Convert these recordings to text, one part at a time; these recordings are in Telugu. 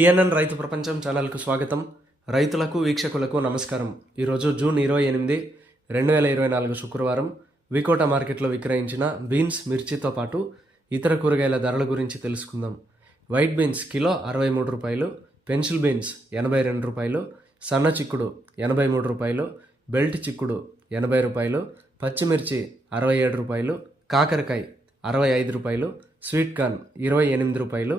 పిఎన్ఎన్ రైతు ప్రపంచం ఛానల్కు స్వాగతం. రైతులకు వీక్షకులకు నమస్కారం. ఈరోజు జూన్ ఇరవై ఎనిమిది రెండు వేల ఇరవై నాలుగు శుక్రవారం. వికోట మార్కెట్లో విక్రయించిన బీన్స్ మిర్చితో పాటు ఇతర కూరగాయల ధరల గురించి తెలుసుకుందాం. వైట్ బీన్స్ కిలో అరవై మూడు రూపాయలు పెన్సిల్ బీన్స్ ఎనభై రెండు రూపాయలు సన్న చిక్కుడు ఎనభై మూడు రూపాయలు బెల్ట్ చిక్కుడు ఎనభై రూపాయలు పచ్చిమిర్చి అరవై ఏడు రూపాయలు కాకరకాయ అరవై ఐదు రూపాయలు స్వీట్ కార్న్ ఇరవై ఎనిమిది రూపాయలు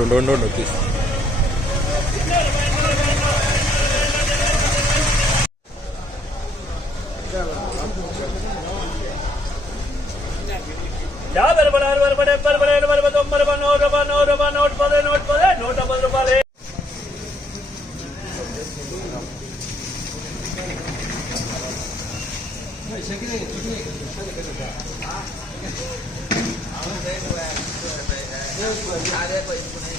don't don't don't notice. Yeah, क्या बरबर बरबर बरबर बरबर तुम बरबर नोट बरबर नोट बरबर नोट पदे नोट पदे नोट बरबर पदे आगे कोई नहीं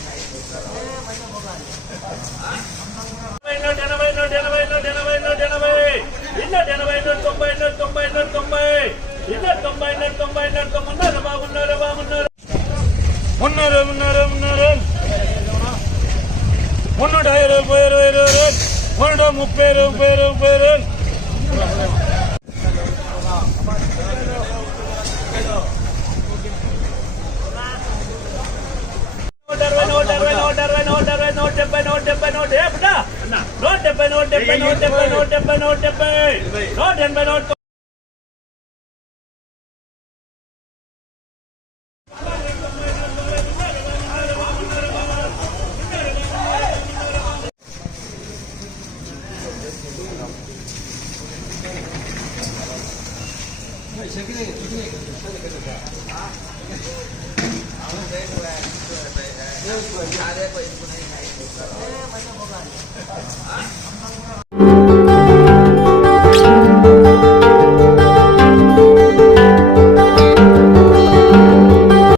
முன்னேறு முன்னேறு முன்னேறு. முன்னூட்டாயிரம் முப்பது இருபது இருபது முன்னூட முப்பது முப்பது முப்பது note note note note Deus,